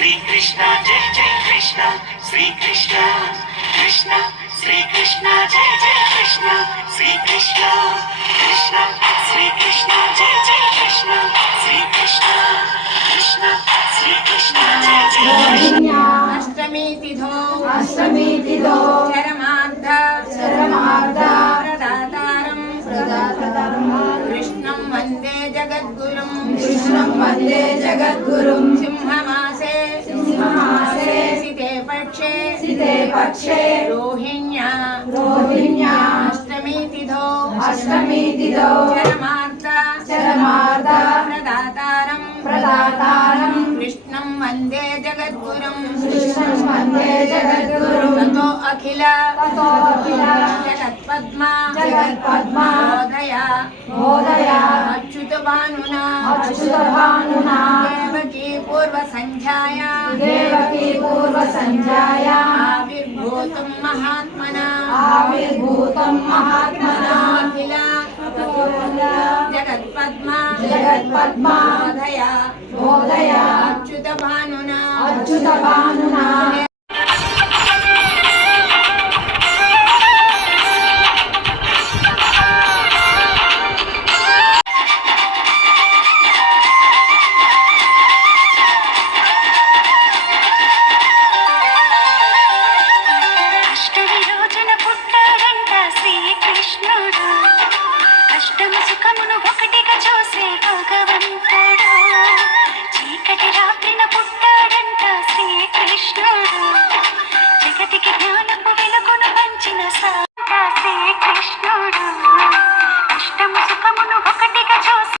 శ్రీకృష్ణ జై జై కృష్ణ శ్రీకృష్ణ కృష్ణ శ్రీకృష్ణ జై జై కృష్ణ శ్రీకృష్ణ కృష్ణ శ్రీకృష్ణ జై జై కృష్ణ శ్రీకృష్ణ కృష్ణ శ్రీకృష్ణ జై జై కృష్ణ అష్టమి తిథో చరమార్థ ప్రదాతారం కృష్ణం వందే జగద్గురుం సింహమాసే సితే పక్షే రోహిణ్యా అష్టమి తిథో చరమార్థ ప్రదాతారం కృష్ణం వందే జగద్గురుం తతో అఖిల జగత్పద్మా మోదయ అచ్యుత భానునా దేవకీ పూర్వ సంధ్యాయా ఆవిర్భూతం మహాత్మనా అఖిల జగత్పద్మా మోదయ అచ్యుత భానునా అష్టమ సుఖమును ఒకటిగా చూసే భగవంతుడు చీకటి రాత్రిన పుట్టాడంట శ్రీకృష్ణుడు జగతికి జ్ఞానపు వెలుగును పంచిన